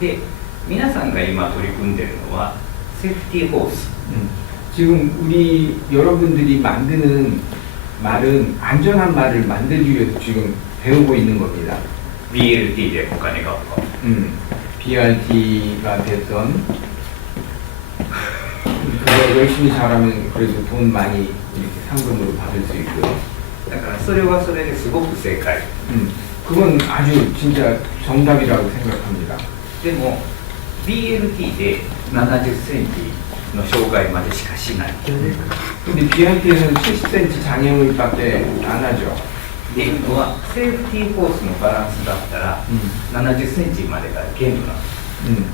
で皆さんが今取り組んでるのはセーフティーホース 음. 지금 우리 여러분들이 만드는 말은 안전한 말을 만들기 위해서 지금 배우고 있는 겁니다. BLT でお金がかかる 음, BRT가 됐던 그거 열심히 잘하면 그래도 돈 많이 이렇게 상금으로 받을 수 있고요. だからそれはそれですごく正解 음, 그건 아주 진짜 정답이라고 생각합니다. でも BLT で70センチの障害までしかしない 근데 BRT에서는 70cm 장애물밖에 안 하죠. っていうのはセーフティーホースのバランスだったら 음, 70センチまでが限度なんです 음.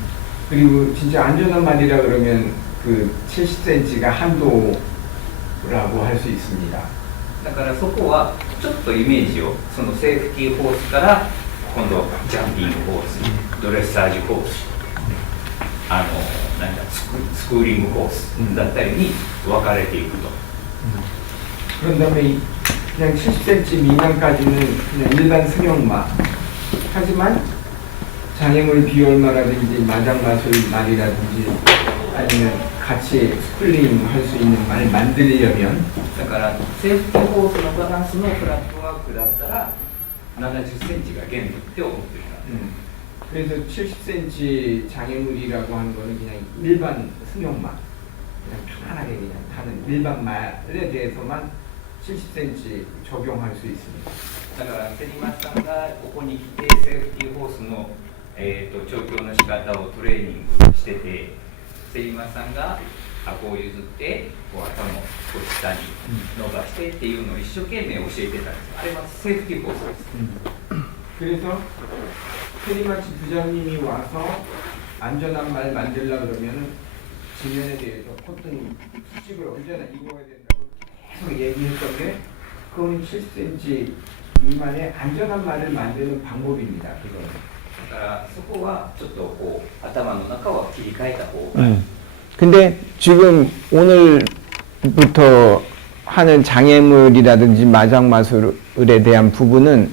그리고 진짜 안전한 말이라 그러면 그 70cm가 한도라고 할 수 있습니다. だからそこはちょっとイメージをそのセーフティーホースから 今度ジャンピングホースドレッサージホースあのなんだスクスクーリングホースだったりに分かれていくと、 그런 다음에 이- 그냥 70cm 미만까지는 그냥 일반 승용마. 하지만 장애물 비올마라든지 마장마술 말이라든지 아니면 같이 스쿨링 할 수 있는 말 만들려면 だからセーフティーホースのバランスのフラットワークだったら 70センチが限度って思ってるから 음, 그래서 70cm 장애물이라고 하는 거는 그냥 일반 승용마. 그냥 편안하게 그냥 타는 일반 말에 대해서만 70cm 적용할 수 있습니다. だからセリマスさんがここに来てセーフティーホースの、えー、と調教の仕方をトレーニングしててセリマスさんが 箱を譲ってこう頭をこう下に伸ばしてっていうのを一生懸命教えてたんですあれはセーフティーホースです 음. 그래서 테리마치 부장님이 와서 안전한 말 만들려 그러면은 지면에 대해서 콧등 수직을 언제나 입어야 된다고 계속 얘기했던 게 그거는 7cm 미만의 안전한 말을 만드는 방법입니다. 그거는. だからそこはちょっとこう頭の中は切り替えた方が、 음. 근데 지금 오늘부터 하는 장애물이라든지 마장마술에 대한 부분은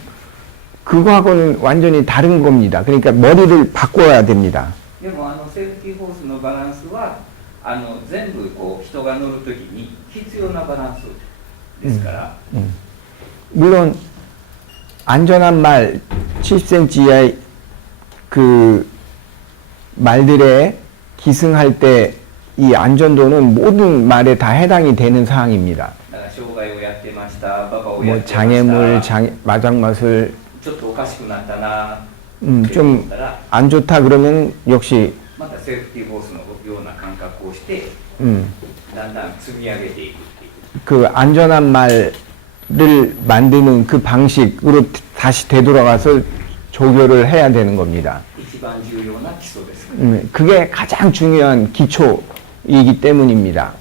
그거하고는 완전히 다른 겁니다. 그러니까 머리를 바꿔야 됩니다. でもあのセーフティーホースのバランスはあの全部こう人が乗るときに必要なバランスですから、 음. 물론 안전한 말 70cm 이하의 그 말들에 기승할 때 이 안전도는 모든 말에 다 해당이 되는 사항입니다. 아, 뭐 장애물, 장애, 마장마술. 음, 좀 안 좋다 그러면 역시 음, 그 안전한 말을 만드는 그 방식으로 다시 되돌아가서 조교를 해야 되는 겁니다. 음, 그게 가장 중요한 기초. 이기 때문입니다.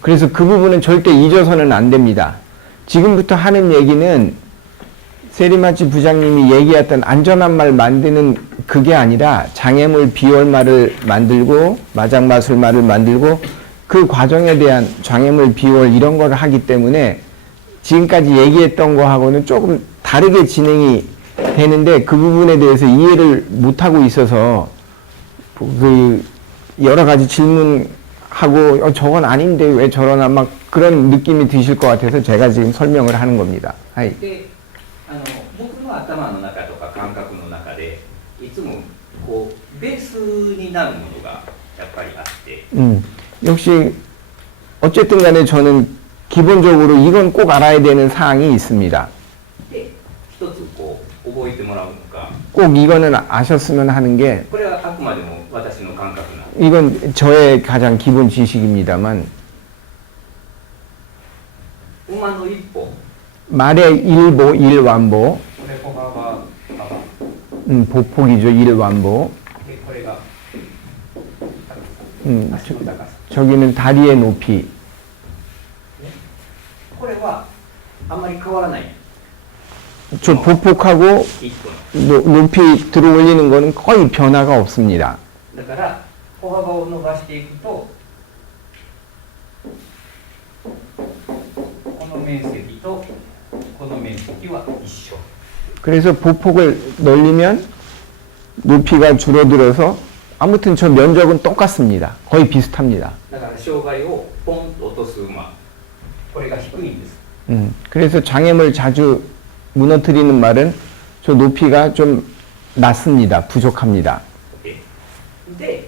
그래서 그 부분은 절대 잊어서는 안 됩니다. 지금부터 하는 얘기는 세리마치 부장님이 얘기했던 안전한 말 만드는 그게 아니라 장애물 비월말을 만들고 마장마술말을 만들고 그 과정에 대한 장애물 비월 이런 걸 하기 때문에 지금까지 얘기했던 거하고는 조금 다르게 진행이 되는데 그 부분에 대해서 이해를 못하고 있어서 그 여러 가지 질문하고 어, 저건 아닌데 왜 저러나 막 그런 느낌이 드실 것 같아서 제가 지금 설명을 하는 겁니다. 하이. であの僕の頭の中とか感覚の中でいつもこうベースになるものがやっぱりあって 음, 역시 어쨌든 간에 저는 기본적으로 이건 꼭 알아야 되는 사항이 있습니다. で一つこう覚えてもらうのが 꼭 이거는 아셨으면 하는 게 これはあくまでも私の感覚なんで 이건 저의 가장 기본 지식입니다만 말의 일보 일완보. 음, 보폭이죠 일완보. 음, 저, 기는 다리의 높이. 저 보폭하고 높이 들어 올리는 거는 거의 변화가 없습니다. だから歩幅を伸ばしていくとこの面積とこの面積は一緒 그래서 보폭을 넓히면 높이가 줄어들어서 아무튼 저 면적은 똑같습니다. 거의 비슷합니다.だから障害をポンと落とす馬これが低いんです 음, 그래서 장애물 자주 무너뜨리는 말은 저 높이가 좀 낮습니다. 부족합니다. OK で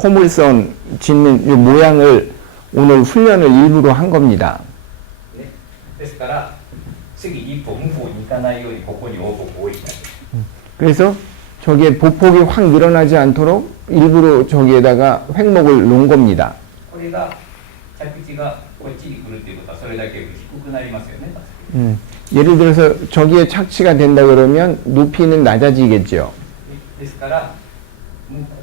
포물선 짓는 이 모양을 오늘 훈련을 일부러 한 겁니다. ね、ですから次一歩向こうに行かないようにここに王国を置いたり 그래서 저기에 보폭이 확 늘어나지 않도록 일부러 저기에다가 횡목을 놓은 겁니다. これが着地がこっちに来るっていうことはそれだけ低くなりますよね 음. 예를 들어서 저기에 착지가 된다 그러면 높이는 낮아지겠죠. ですからもう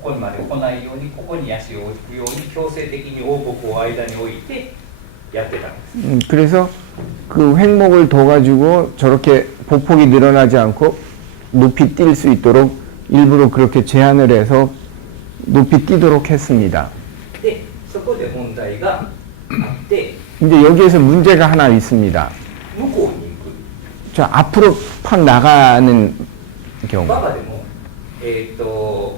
ここまで来ないようにここに足を置くように強制的に王国を間に置いてやってたんです 음, 그래서 그 횡목을 둬가지고 저렇게 보폭이 늘어나지 않고 높이 뛸 수 있도록 일부러 그렇게 제한을 해서 높이 뛰도록 했습니다. でそこで問題があって 근데 여기에서 문제가 하나 있습니다. 向こうに行く 저 앞으로 팍 나가는 경우. バカでもえっ、と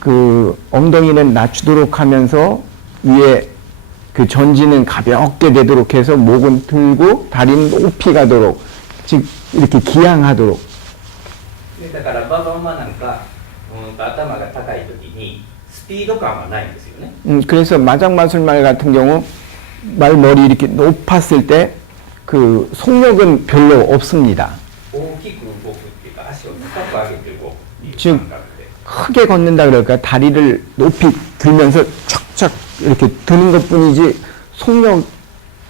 그 엉덩이는 낮추도록 하면서 위에 그 전지는 가볍게 되도록 해서 목은 들고 다리는 높이 가도록 즉 이렇게 기양하도록 でだから馬場馬なんか、うん、と頭が高い時にスピード感はないんですよね 음, 그래서 마장마술말 같은 경우 말머리 이렇게 높았을 때 그 속력은 별로 없습니다. 大きく動くっていうか足を高く上げて動くっていう지금感覚で 크게 걷는다 그럴까 다리를 높이 들면서 촥촥 이렇게 드는 것뿐이지 속력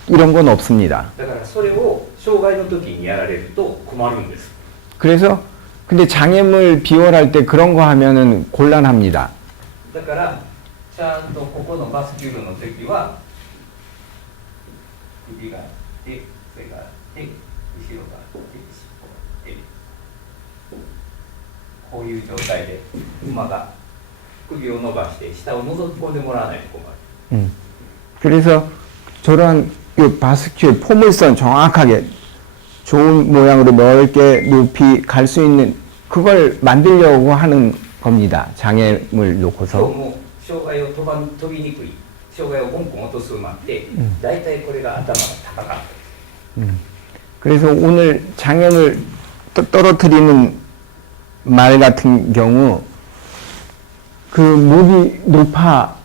이런 건 없습니다. だからそれを障害の時にやられると困るんです 그래서 근데 장애물 비월할 때 그런 거 하면은 곤란합니다. だからちゃんとここのバスキュールの時は首があってそれがあって後ろが こういう状態で馬が首を伸ばして下を覗き込んでもらわないと困る 음. 그래서 저런 요 바스큐 포물선 정확하게 좋은 모양으로 넓게 높이 갈 수 있는 그걸 만들려고 하는 겁니다. 장애물 今日 놓고서. も障害を飛ば飛びにくい障害をボンボン落とす馬って大体これが頭が高かった 음. 그래서 오늘 장애물 떠- 떨어뜨리는 말 같은 경우 그 목이 높아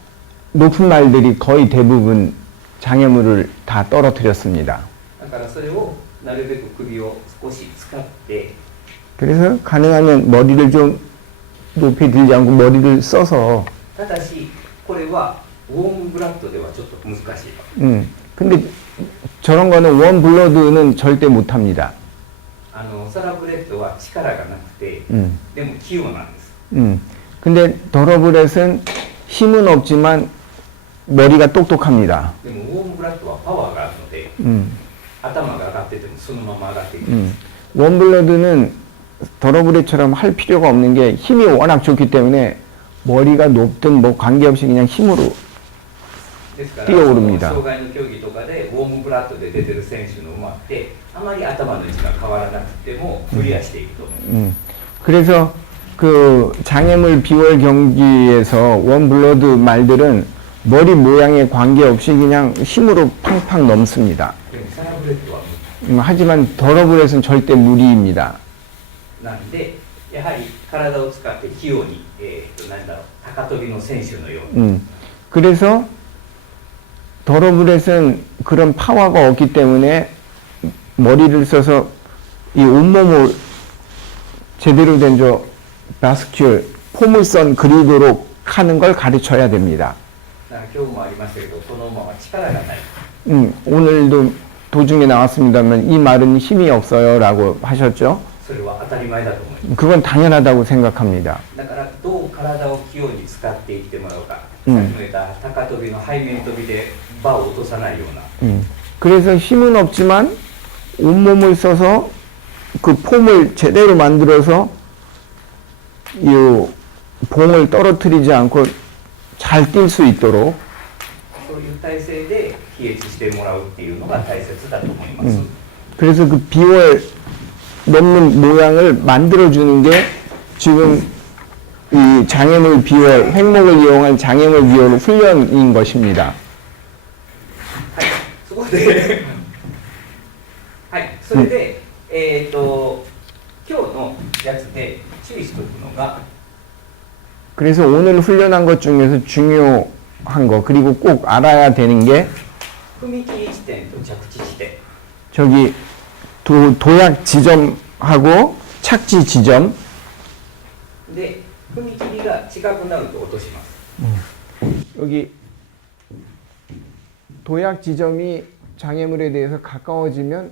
높은 말들이 거의 대부분 장애물을 다 떨어뜨렸습니다. 그래서 가능하면 머리를 좀 높이 들지 않고 머리를 써서. 음, 근데 저런 거는 원 블러드는 절대 못 합니다. 사라브레트와 치카라가 나 くて 음. でも器用なんです 음. 근데 더러블렛은 힘은 없지만 머리가 똑똑합니다. でもウォームブラッドはパワーがあるので 음. 頭が上がっててもそのまま上がっていく、 음. 원블러드는 더러블렛처럼 할 필요가 없는 게 힘이 워낙 좋기 때문에 머리가 높든 뭐 관계없이 그냥 힘으로 ですからティオオルミだ障害の競技とかでウォームブラッドで出てる選手の馬ってあまり頭の位置が変わらなくてもクリアしていくと思う、 음. 그래서 그 장애물 비월 경기에서 원블러드 말들은 머리 모양에 관계없이 그냥 힘으로 팡팡 넘습니다. でもサラブレッドは無理 음, 하지만 더러블렛은 절대 무리입니다. なんでやはり体を使って器用に、えー、となんだろう高跳びの選手のように 음. 그래서 더러블렛은 그런 파워가 없기 때문에 머리를 써서 이 온몸을 제대로 된 저 바스큘 포물선 그리도록 하는 걸 가르쳐야 됩니다. 음, 오늘도 도중에 나왔습니다만 이 말은 힘이 없어요 라고 하셨죠? 그건 당연하다고 생각합니다. 음. 음. 그래서 힘은 없지만 온몸을 써서 그 폼을 제대로 만들어서 이 봉을 떨어뜨리지 않고 잘 뛸 수 있도록 そういう体勢で飛越してもらうっていうのが大切だと思います、 음. 그래서 그 비월 넘는 모양을 만들어주는 게 지금 이 장애물 비월, 횡목을 이용한 장애물 비월 훈련인 것입니다. はいそこではいそれで、 えっ、と今日のやつで注意しておくのが 그래서 오늘 훈련한 것 중에서 중요한 거, 그리고 꼭 알아야 되는 게 踏切地点と着地地点 저기 도, 도약 지점하고 착지 지점, で踏切が近くなると落とします 여기 도약 지점이 장애물에 대해서 가까워지면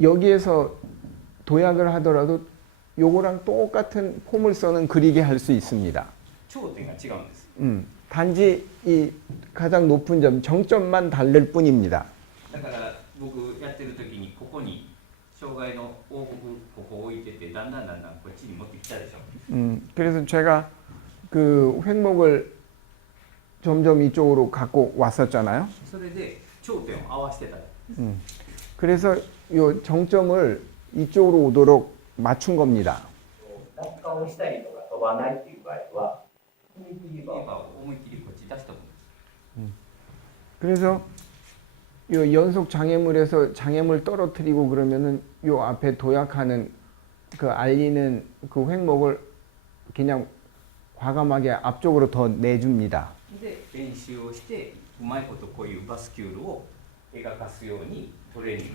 여기에서 도약을 하더라도 요거랑 똑같은 폼을 써는 그리게 할 수 있습니다. 頂点が違うんです 음. 단지 이 가장 높은 점 정점만 다를 뿐입니다. だから僕やってる時にここに障害の王国ここ置いててだんだんだんだんこっちに持ってきたでしょ 음. 그래서 제가 그 횡목을 점점 이쪽으로 갖고 왔었잖아요. それで頂点を合わせてた 음. 그래서 요 정점을 이쪽으로 오도록 맞춘 겁니다. 落下をしたりとか飛ばないっていう場合は踏切馬を思いっきりこっち出したもんです 그래서 요 연속 장애물에서 장애물 떨어뜨리고 그러면은 요 앞에 도약하는 그 알리는 그 횡목을 그냥 과감하게 앞쪽으로 더 내줍니다. で練習をしてうまいことこういうバスキュールを描かすようにトレーニング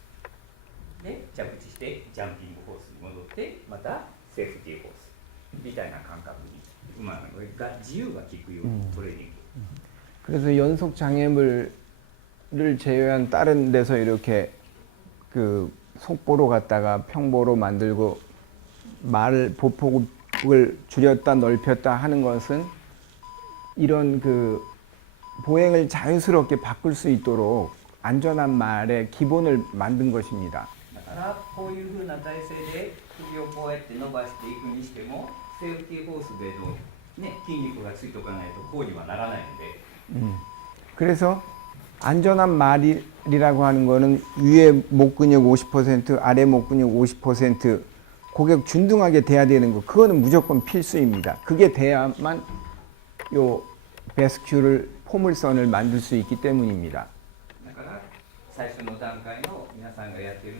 で着地してジャンピングホースに戻ってまたセーフティーホースみたいな感覚に馬が自由が利くようにトレーニング 그래서 연속 장애물을 제외한 다른 데서 이렇게 그 속보로 갔다가 평보로 만들고 말 보폭을 줄였다 넓혔다 하는 것은 이런 그 보행을 자연스럽게 바꿀 수 있도록 안전한 말의 기본을 만든 것입니다. だからこういうふうな体勢で首をこうやって伸ばしていくにしてもセーフティーホースでの、ね、筋肉がついておかないとこうにはならないので 음. 그래서 안전한 말이라고 하는 거는 위에 목 근육 50%, 아래 목 근육 50% 고객 균등하게 돼야 되는 거 그거는 무조건 필수입니다. 그게 돼야만 요 베스큐를 포물선을 만들 수 있기 때문입니다. だから最初の段階の皆さんがやっている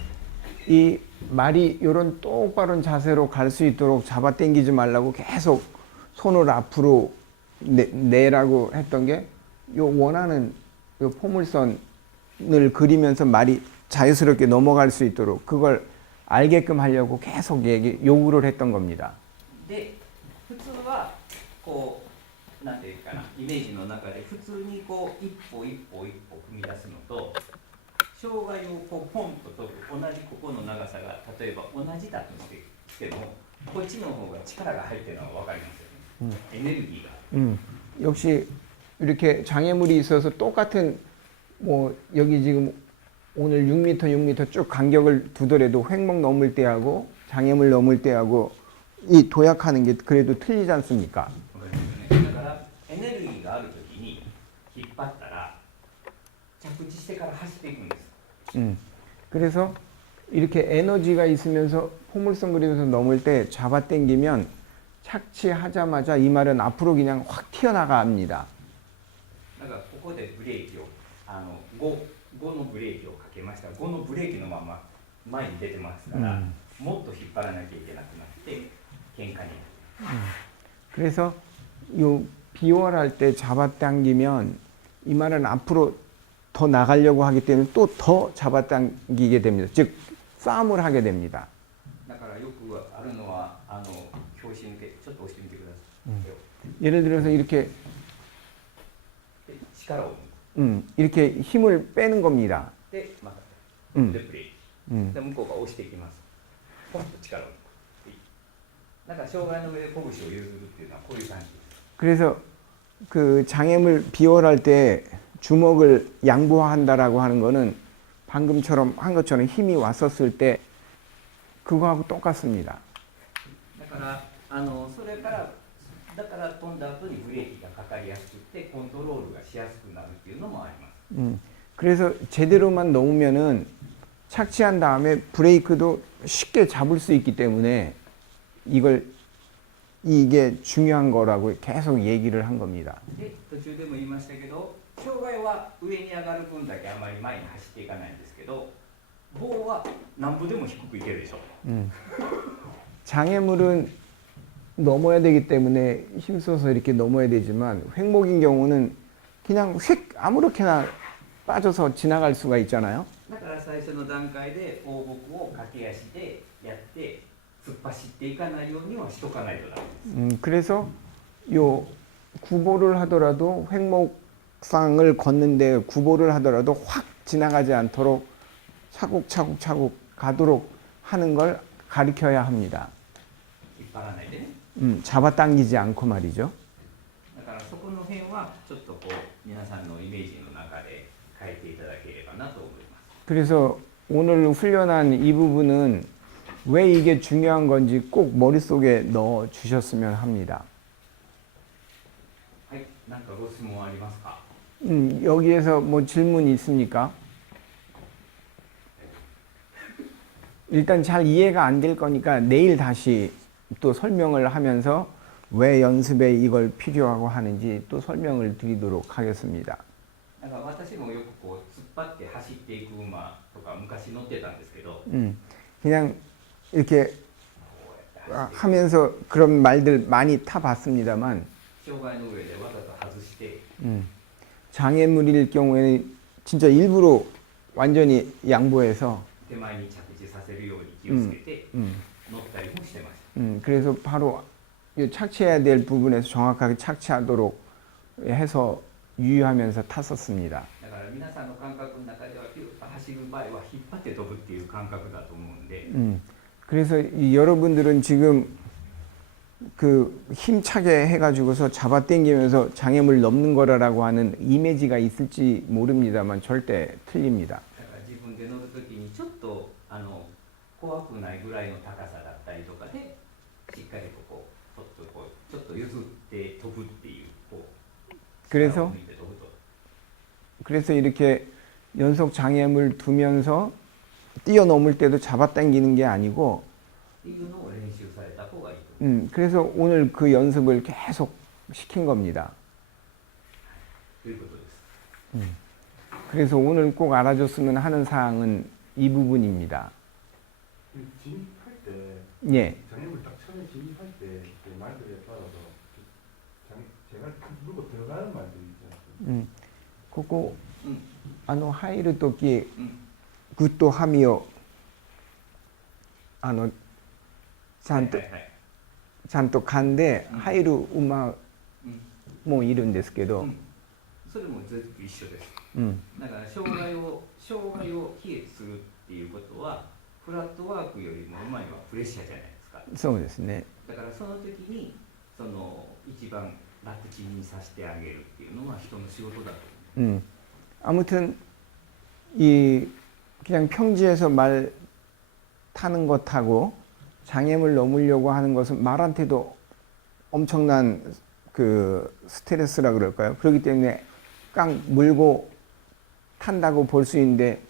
이 말이 이런 똑바른 자세로 갈 수 있도록 잡아 당기지 말라고 계속 손을 앞으로 내, 내라고 했던 게 요 원하는 요 포물선을 그리면서 말이 자유스럽게 넘어갈 수 있도록 그걸 알게끔 하려고 계속 얘기 요구를 했던 겁니다. で普通はこうなんていうかなイメージの中で普通にこう一歩一歩一歩踏み出すのと 障害をこうポンと取る同じここの長さが例えば同じだとしてもこっちの方が力が入ってるのが分かりますよね、エネルギーが 음, 역시 이렇게 장애물이 있어서 똑같은 뭐 여기 지금 오늘 6m, 6m 쭉 간격을 두더라도 횡목 넘을 때하고 장애물 넘을 때하고 이 도약하는 게 그래도 틀리지 않습니까? わかりますよねだからエネルギーがある時に引っ張ったら着地してから走っていくんです 음. 그래서 이렇게 에너지가 있으면서 포물선 그리면서 넘을 때 잡아 당기면 착지하자마자 이 말은 앞으로 그냥 확 튀어나갑니다. だからここでブレーキをあの 5, 5のブレーキをかけました5のブレーキのまま前に出てますから、うんもっと引っ張らなきゃいけなくなって喧嘩に 그래서 요 비월할 때 잡아당기면 이 말은 앞으로 더 나가려고 하기 때문에 또 더 잡아당기게 됩니다. 즉 싸움을 하게 됩니다. だからよくあるのはあの拍子抜けちょっと押してみてください、 예를 들어서 이렇게 で力を抜く 음, 이렇게 힘을 빼는 겁니다. でまた、うんでブレーキ 음. で向こうが押していきますポンと力を抜くだから障害の上で拳を譲るっていうのはこういう感じです 그래서 그 장애물 비월할 때 주먹을 양보한다라고 하는 것은 방금처럼 한 것처럼 힘이 왔었을 때 그거하고 똑같습니다. 음, 그래서 제대로만 넣으면은 착지한 다음에 브레이크도 쉽게 잡을 수 있기 때문에 이걸 이게 중요한 거라고 계속 얘기를 한 겁니다. 네, 途中でも言いましたけど障害は上に上がる分だけあまり前に走っていかないんですけど棒はなんぼでも低くいけるでしょ 음. 장애물은 넘어야 되기 때문에 힘써서 이렇게 넘어야 되지만 횡목인 경우는 그냥 휙 아무렇게나 빠져서 지나갈 수가 있잖아요. だから最初の段階で放牧を駆け足でやって突っ走っていかないようにはしとかないとダメです 음, 그래서 요 구보를 하더라도 횡목 상을 걷는데 구보를 하더라도 확 지나가지 않도록 차곡차곡 차곡 가도록 하는 걸 가르쳐야 합니다. 引っ張らないでね 음, 잡아당기지 않고 말이죠. だからそこの辺はちょっとこう皆さんのイメージの中で変えていただければなと思います 그래서 오늘 훈련한 이 부분은 왜 이게 중요한 건지 꼭 머릿속에 넣어 주셨으면 합니다. はい何かご質問ありますか 음, 여기에서 뭐 질문 있습니까? 일단 잘 이해가 안 될 거니까 내일 다시 또 설명을 하면서 왜 연습에 이걸 필요하고 하는지 또 설명을 드리도록 하겠습니다. だから私もよくこう突っ張って走っていく馬とか昔乗ってたんですけど 음, 그냥 이렇게 こうや 아, って走って 하면서 그런 말들 많이 타봤습니다만 障害の上でわざと外して 음, 장애물일 경우에는 진짜 일부러 완전히 양보해서 음, 음. 음, 그래서 바로 착취해야 될 부분에서 정확하게 착취하도록 해서 유유하면서 탔었습니다. 음, 그래서 여러분들은 지금 그 힘차게 해가지고서 잡아당기면서 장애물 넘는 거라고 하는 이미지가 있을지 모릅니다만 절대 틀립니다. だから自分で乗るときにちょっとあの怖くないぐらいの高さだったりとかでしっかりとこうちょっとこうちょっと譲って飛ぶっていうこう 그래서 力を抜いて飛ぶと 그래서 이렇게 연속 장애물 두면서 뛰어넘을 때도 잡아당기는 게 아니고 ってい 음, 그래서 오늘 그 연습을 계속 시킨 겁니다. 음. 그래서 오늘 꼭 알아줬으면 하는 사항은 이 부분입니다. 그 진입할 때, 예. 장님을 딱 처음에 진입할 때, 그 말들에 따라서, 그 장, 제가 누르고 들어가는 말들이 있잖아요. 음, 그거, 음. 아노 하이르 토끼, 음. 굿도 하미요, 아노, 네, 네, 잔뜩, 네. ちゃんと、はいはいはいちゃんと噛んでうん入る馬うんもいるんですけど、うんそれも全部一緒ですうんだから障害を障害を否定するっていうことはフラットワークよりもうまいのはプレッシャーじゃないですかそうですね。だからその時にその一番楽ちんにさせてあげるっていうのは人の仕事だと 음. 아무튼 이 그냥 평지에서 말 타는 것하고 장애물 넘으려고 하는 것은 말한테도 엄청난 그 스트레스라 그럴까요? 그렇기 때문에 깡 물고 탄다고 볼 수 있는데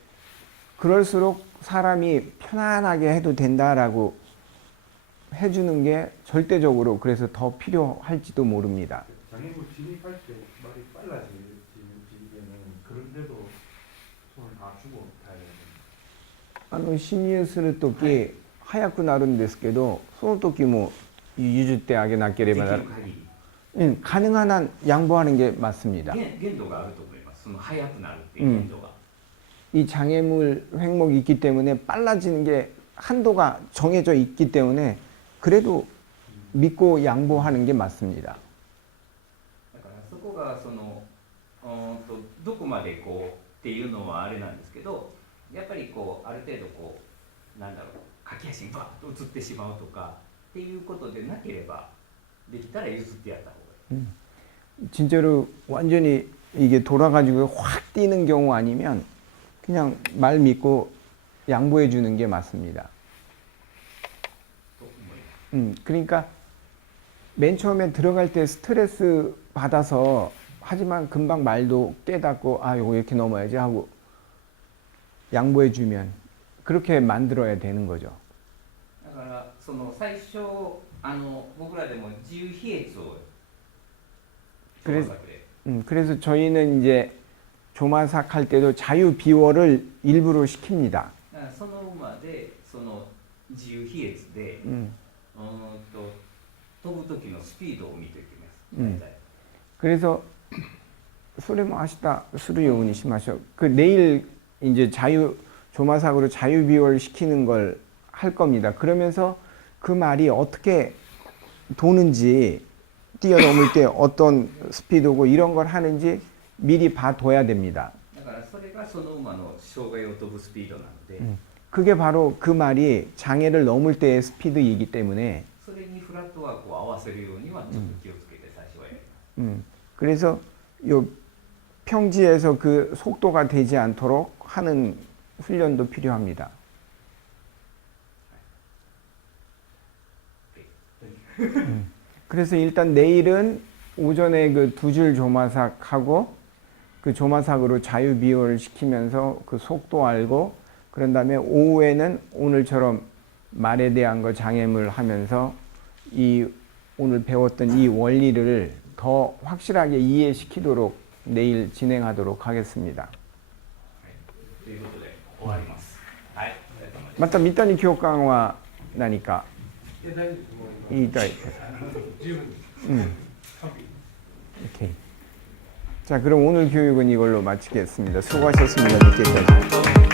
그럴수록 사람이 편안하게 해도 된다라고 해주는 게 절대적으로 그래서 더 필요할지도 모릅니다. 장애물 진입할 때 말이 빨라지기에는 그런데도 손을 다 주고 타야 돼요. あの侵入するとき、 早くなるんですけどその時も譲ってあげなけれできばならる限り 응, 가능한 한 양보하는 게 맞습니다. 限限度があると思いますその速くなるっていう限度が、 이 장애물 횡목이 있기 때문에 빨라지는 게 한도가 정해져 있기 때문에 그래도 믿고 양보하는 게 맞습니다. だからそこがそのうーんとどこまでこうっていうのはあれなんですけどやっぱりこうある程度こうなんだろう 駆け足にバッと移ってしまうとかっていうことでなければできたら譲ってやった方がいい。 진짜로 완전히 이게 돌아가지고 확 뛰는 경우 아니면 그냥 말 믿고 양보해 주는 게 맞습니다. と思います 음, 그러니까 맨 처음에 들어갈 때 스트레스 받아서 하지만 금방 말도 깨닫고 아 요거 이렇게 넘어야지 하고 양보해 주면 그렇게 만들어야 되는 거죠. だからその最初あの僕らでも自由比叡を그래 創作で 음, 그래서 저희는 이제 조마삭 할 때도 자유 비워를 일부러 시킵니다. だからその馬でその自由比叡で 음, うーんと飛ぶ時のスピードを見ていきます。うん大体 그래서 소리모 아시다 수루 요운이 심하셔. 그 내일 이제 자유 조마사고로 자유비월 시키는 걸 할 겁니다. 그러면서 그 말이 어떻게 도는지 뛰어넘을 때 어떤 스피드고 이런 걸 하는지 미리 봐둬야 됩니다. 음. 그게 바로 그 말이 장애를 넘을 때의 스피드이기 때문에. 음. 음, 그래서 요 평지에서 그 속도가 되지 않도록 하는 훈련도 필요합니다. 음, 그래서 일단 내일은 오전에 그 두 줄 조마삭하고 그 조마삭으로 자유 비호를 시키면서 그 속도 알고 그런 다음에 오후에는 오늘처럼 말에 대한 거 장애물 하면서 이 오늘 배웠던 이 원리를 더 확실하게 이해시키도록 내일 진행하도록 하겠습니다. ということで終わります。はい、お疲れ様です。 맞다 밑단이 교육강 와 나니까 いや大丈夫ですもう今 이따 十分です 음, 完璧 오케이. 자 그럼 오늘 교육은 이걸로 마치겠습니다. 수고하셨습니다. 늦게까지.